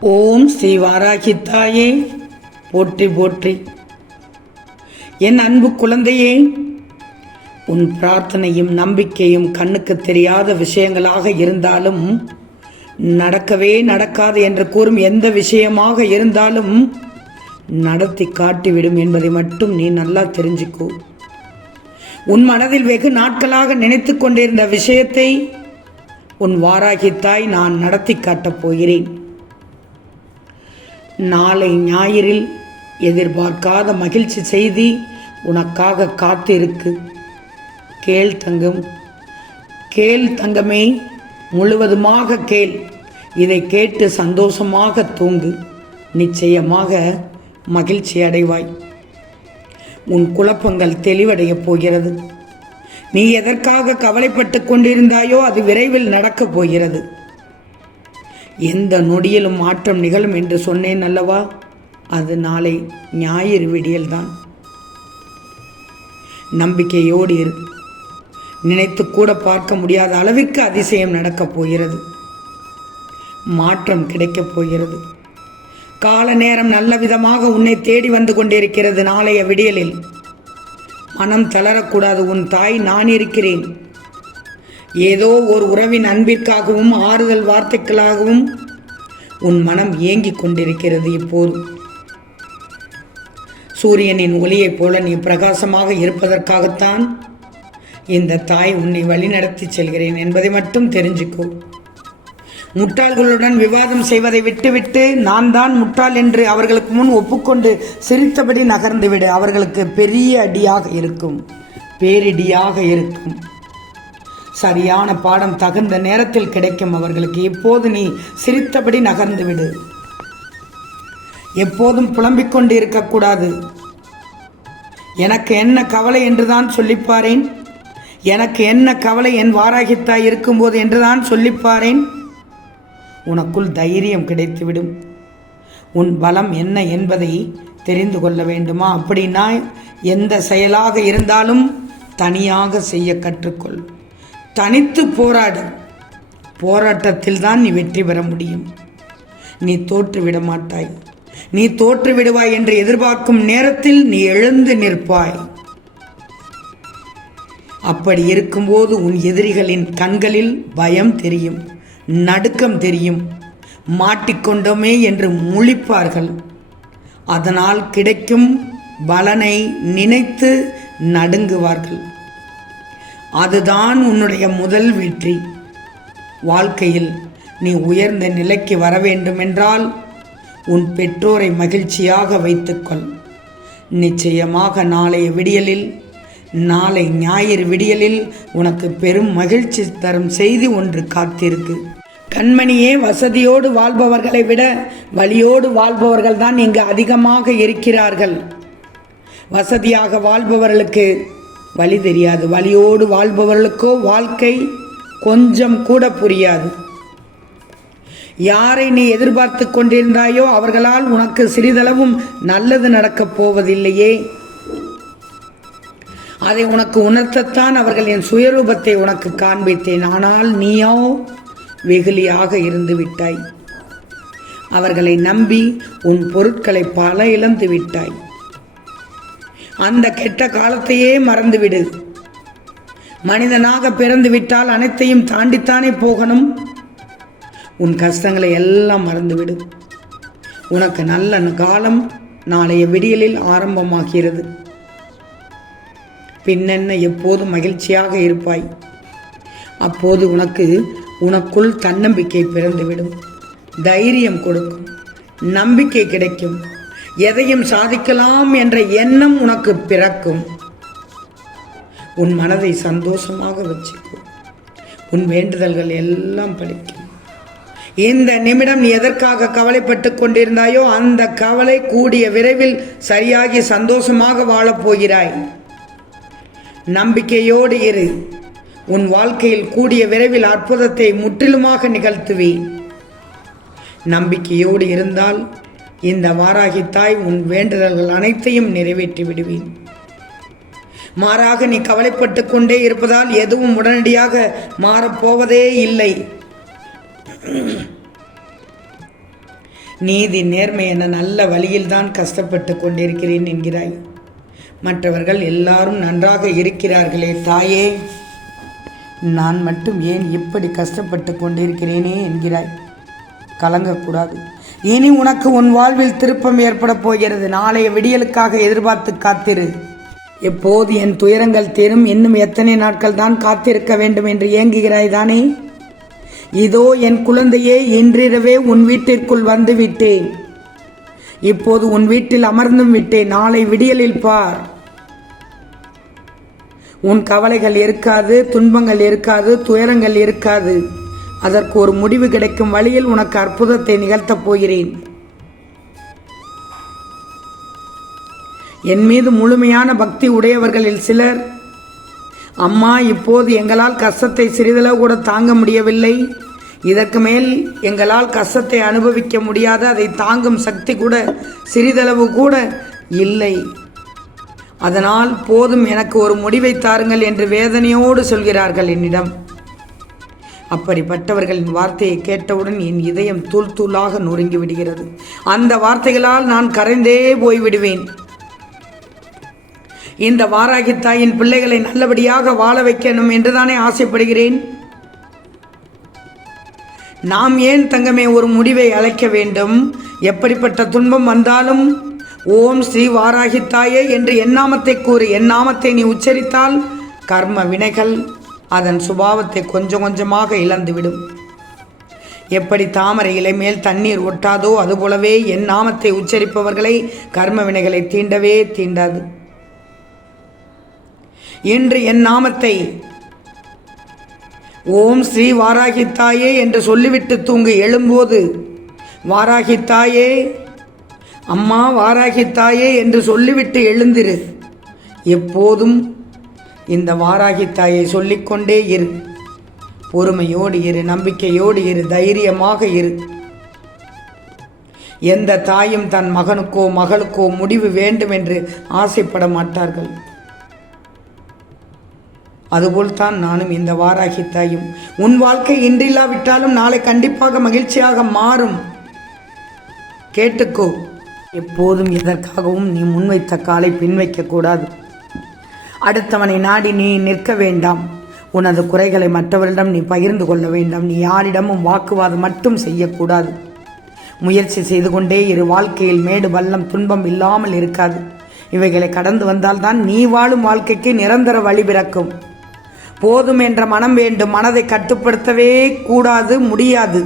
ஓம் ஸ்ரீ வாராகி தாயே போற்றி போற்றி. என் அன்பு குழந்தையே உன் பிரார்த்தனையும் நம்பிக்கையும் கண்ணுக்கு தெரியாத விஷயங்களாக இருந்தாலும் நடக்கவே நடக்காது என்று கூறும் எந்த விஷயமாக இருந்தாலும் நடத்தி காட்டிவிடும் என்பதை மட்டும் நீ நல்லா தெரிஞ்சுக்கோ. உன் மனதில் வெகு நாட்களாக நினைத்து கொண்டிருந்த விஷயத்தை உன் வாராகி தாய் நான் நடத்தி காட்டப் போகிறேன். நாளை ஞாயிறில் எதிர்பார்க்காத மகிழ்ச்சி செய்தி உனக்காக காத்திருக்கு. கேள் தங்கம். கேள் தங்கமே முழுவதுமாக கேள். இதை கேட்டு சந்தோஷமாக தூங்கு. நிச்சயமாக மகிழ்ச்சி அடைவாய். உன் குழப்பங்கள் தெளிவடையப் போகிறது. நீ எதற்காக கவலைப்பட்டு கொண்டிருந்தாயோ அது விரைவில் நடக்கப் போகிறது. எந்த நொடியிலும் மாற்றம் நிகழும் என்று சொன்னேன் அல்லவா? அது நாளை ஞாயிறு விடியல்தான். நம்பிக்கையோடு இரு. நினைத்து கூட பார்க்க முடியாத அளவிற்கு அதிசயம் நடக்கப் போகிறது. மாற்றம் கிடைக்கப் போகிறது. கால நேரம் நல்ல விதமாக உன்னை தேடி வந்து கொண்டிருக்கிறது நாளைய விடியலில். மனம் தளரக்கூடாது உன் தாய் நான் இருக்கிறேன். ஏதோ ஒரு உறவின் அன்பிற்காகவும் ஆறுதல் வார்த்தைகளாகவும் உன் மனம் ஏங்கிக் கொண்டிருக்கிறது இப்போது. சூரியனின் ஒளியைப் போல நீ பிரகாசமாக இருப்பதற்காகத்தான் இந்த தாய் உன்னை வழிநடத்தி செல்கிறேன் என்பதை மட்டும் தெரிஞ்சுக்கோ. முட்டாள்களுடன் விவாதம் செய்வதை விட்டுவிட்டு நான் தான் முட்டாள் என்று அவர்களுக்கு முன் ஒப்புக்கொண்டு சிரித்தபடி நகர்ந்துவிடு. அவர்களுக்கு பெரிய அடியாக இருக்கும். பேரிடியாக இருக்கும். சரியான பாடம் தகுந்த நேரத்தில் கிடைக்கும் அவர்களுக்கு. இப்போது நீ சிரித்தபடி நகர்ந்து விடு. எப்போதும் புலம்பிக் கொண்டு இருக்கக்கூடாது. எனக்கு என்ன கவலை என்றுதான் சொல்லிப்பாரேன்? எனக்கு என்ன கவலை என் வாராகித்தாய் இருக்கும்போது என்றுதான் சொல்லிப்பாரேன்? உனக்குள் தைரியம் கிடைத்துவிடும். உன் பலம் என்ன என்பதை தெரிந்து கொள்ள வேண்டுமா? அப்படின்னா எந்த செயலாக இருந்தாலும் தனியாக செய்ய கற்றுக்கொள். தனித்து போராடு. போராட்டத்தில் தான் நீ வெற்றி பெற முடியும். நீ தோற்றுவிட மாட்டாய். நீ தோற்று விடுவாய் என்று எதிர்பார்க்கும் நேரத்தில் நீ எழுந்து நிற்பாய். அப்படி இருக்கும்போது உன் எதிரிகளின் கண்களில் பயம் தெரியும் நடுக்கம் தெரியும். மாட்டிக்கொண்டோமே என்று முழிப்பார்கள். அதனால் கிடைக்கும் பலனை நினைத்து நடுங்குவார்கள். அதுதான் உன்னுடைய முதல் வெற்றி வாழ்க்கையில் நீ உயர்ந்த நிலைக்கு வர வேண்டுமென்றால் உன் பெற்றோரை மகிழ்ச்சியாக வைத்துக்கொள். நிச்சயமாக நாளைய விடியலில் நாளை ஞாயிறு விடியலில் உனக்கு பெரும் மகிழ்ச்சி தரும் செய்தி ஒன்று காத்திருக்கு. கண்மணியே வசதியோடு வாழ்பவர்களை விட வழியோடு வாழ்பவர்கள் தான் இங்கு அதிகமாக இருக்கிறார்கள். வசதியாக வாழ்பவர்களுக்கு வழி தெரியாது. வழியோடு வாழ்பவர்களுக்கோ வாழ்க்கை கொஞ்சம் கூட புரியாது. யாரை நீ எதிர்பார்த்து கொண்டிருந்தாயோ அவர்களால் உனக்கு சிறிதளவும் நல்லது நடக்கப் போவதில்லையே. அதை உனக்கு உணர்த்தத்தான் அவர்கள் என் சுயரூபத்தை உனக்கு காண்பித்தேன். ஆனால் நீயோ வெகுளியாக இருந்து விட்டாய். அவர்களை நம்பி உன் பொருட்களை பல இழந்து விட்டாய். அந்த கெட்ட காலத்தையே மறந்துவிடு. மனிதனாக பிறந்து விட்டால் அனைத்தையும் தாண்டித்தானே போகணும்? உன் கஷ்டங்களை எல்லாம் மறந்துவிடு. உனக்கு நல்ல காலம் நாளைய விடியலில் ஆரம்பமாகிறது. பின்னென்ன எப்போதும் மகிழ்ச்சியாக இருப்பாய். அப்போது உனக்கு உனக்குள் தன்னம்பிக்கை பிறந்துவிடும். தைரியம் கொடுக்கும். நம்பிக்கை கிடைக்கும். எதையும் சாதிக்கலாம் என்ற எண்ணம் உனக்கு பிறக்கும். உன் மனதை சந்தோஷமாக வச்சுக்கும் உன் வேண்டுதல்கள் எல்லாம் பலிக்கும். இந்த நிமிடம் நீ எதற்காக கவலைப்பட்டு கொண்டிருந்தாயோ அந்த கவலை கூடிய விரைவில் சரியாகி சந்தோஷமாக வாழப் போகிறாய். நம்பிக்கையோடு இரு. உன் வாழ்க்கையில் கூடிய விரைவில் அற்புதத்தை முற்றிலுமாக நிகழ்த்துவேன். நம்பிக்கையோடு இருந்தால் இந்த வாராகி தாய் உன் வேண்டுதல்கள் அனைத்தையும் நிறைவேற்றி விடுவேன். மாறாக நீ கவலைப்பட்டு கொண்டே இருப்பதால் எதுவும் உடனடியாக மாறப்போவதே இல்லை. நீதி நேர்மை என நல்ல வழியில்தான் கஷ்டப்பட்டு கொண்டிருக்கிறேன் என்கிறாய். மற்றவர்கள் எல்லாரும் நன்றாக இருக்கிறார்களே தாயே. நான் மட்டும் ஏன் இப்படி கஷ்டப்பட்டு கொண்டிருக்கிறேனே என்கிறாய். கலங்கக்கூடாது. இனி உனக்கு உன் வாழ்வில் திருப்பம் ஏற்பட போகிறது. நாளைய விடியலுக்காக எதிர்பார்த்து காத்திரு. எப்போது என் துயரங்கள் தீரும்? இன்னும் எத்தனை நாட்கள் தான் காத்திருக்க வேண்டும் என்று ஏங்குகிறாய் தானே? இதோ என் குழந்தையே இன்றிரவே உன் வீட்டிற்குள் வந்து விட்டேன். இப்போது உன் வீட்டில் அமர்ந்தும் விட்டேன். நாளை விடியலில் பார். உன் கவலைகள் இருக்காது துன்பங்கள் இருக்காது துயரங்கள் இருக்காது. அதற்கு ஒரு முடிவு கிடைக்கும் வழியில் உனக்கு அற்புதத்தை நிகழ்த்தப் போகிறேன். என் மீது முழுமையான பக்தி உடையவர்களில் சிலர் அம்மா இப்போது எங்களால் கஷ்டத்தை சிறிதளவு கூட தாங்க முடியவில்லை. இதற்கு மேல் எங்களால் கஷ்டத்தை அனுபவிக்க முடியாத. அதை தாங்கும் சக்தி கூட சிறிதளவு கூட இல்லை. அதனால் போதும் எனக்கு ஒரு முடிவை தாருங்கள் என்று வேதனையோடு சொல்கிறார்கள் என்னிடம். அப்படிப்பட்டவர்களின் வார்த்தையை கேட்டவுடன் என் இதயம் தூள் தூளாக நொறுங்கி விடுகிறது. அந்த வார்த்தைகளால் நான் கரைந்தே போய்விடுவேன். இந்த வாராகி தாயின் பிள்ளைகளை நல்லபடியாக வாழ வைக்கணும் என்றுதானே ஆசைப்படுகிறேன். நாம் ஏன் தங்கமே ஒரு முடிவை அழைக்க வேண்டும்? எப்படிப்பட்ட துன்பம் வந்தாலும் ஓம் ஸ்ரீ வாராகி தாயே என்று எண்ணாமத்தை கூறு எண்ணாமத்தை நீ உச்சரித்தால் கர்ம வினைகள் அதன் சுபாவத்தை கொஞ்சம் கொஞ்சமாக இழந்துவிடும். எப்படி தாமரை இலை மேல் தண்ணீர் ஒட்டாதோ அதுபோலவே என் நாமத்தை உச்சரிப்பவர்களை கர்ம வினைகளை தீண்டவே தீண்டாது. இன்று என் நாமத்தை ஓம் ஸ்ரீ வாராகி தாயே என்று சொல்லிவிட்டு தூங்கு எழும்போது வாராகி தாயே அம்மா வாராகி தாயே என்று சொல்லிவிட்டு எழுந்திரு. எப்போதும் இந்த வாராகி தாயை சொல்லிக்கொண்டே இரு. பொறுமையோடு இரு நம்பிக்கையோடு இரு தைரியமாக இரு. எந்த தாயும் தன் மகனுக்கோ மகளுக்கோ முடிவு வேண்டும் என்று ஆசைப்பட மாட்டார்கள். அதுபோல்தான் நானும் இந்த வாராகி தாயும் உன் வாழ்க்கை இன்றில்லாவிட்டாலும் நாளை கண்டிப்பாக மகிழ்ச்சியாக மாறும். கேட்டுக்கோ. எப்போதும் எதற்காகவும் நீ முன்வைத்த காலை பின் வைக்கக்கூடாது அடுத்தவனை நாடி நீ நிற்க வேண்டாம். உனது குறைகளை மற்றவரிடம் நீ பகிர்ந்து கொள்ள வேண்டாம். நீ யாரிடமும் வாக்குவாதம் மட்டும் செய்யக்கூடாது. முயற்சி செய்து கொண்டே இரு. வாழ்க்கையில் மேடு பள்ளம் துன்பம் இல்லாமல் இருக்காது. இவைகளை கடந்து வந்தால்தான் நீ வாழும் வாழ்க்கைக்கு நிரந்தர வழி பிறக்கும். போதும் என்ற மனம் வேண்டும். மனதை கட்டுப்படுத்தவே கூடாது முடியாது.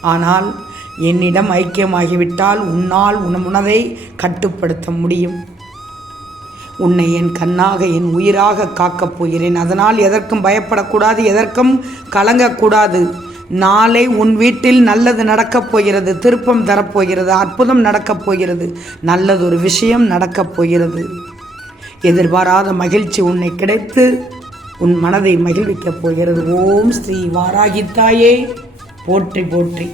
ஆனால் என்னிடம் ஐக்கியமாகிவிட்டால் உன்னால் உன் மனதை கட்டுப்படுத்த முடியும். உன்னை என் கண்ணாக என் உயிராக காக்கப் போகிறேன். அதனால் எதற்கும் பயப்படக்கூடாது எதற்கும் கலங்கக்கூடாது. நாளை உன் வீட்டில் நல்லது நடக்கப் போகிறது திருப்பம் தரப்போகிறது அற்புதம் நடக்கப் போகிறது நல்லதொரு விஷயம் நடக்கப் போகிறது. எதிர்பாராத மகிழ்ச்சி உன்னை கிடைத்து உன் மனதை மகிழ்விக்கப் போகிறது. ஓம் ஸ்ரீ வாராகித்தாயே. போற்றி போற்றி.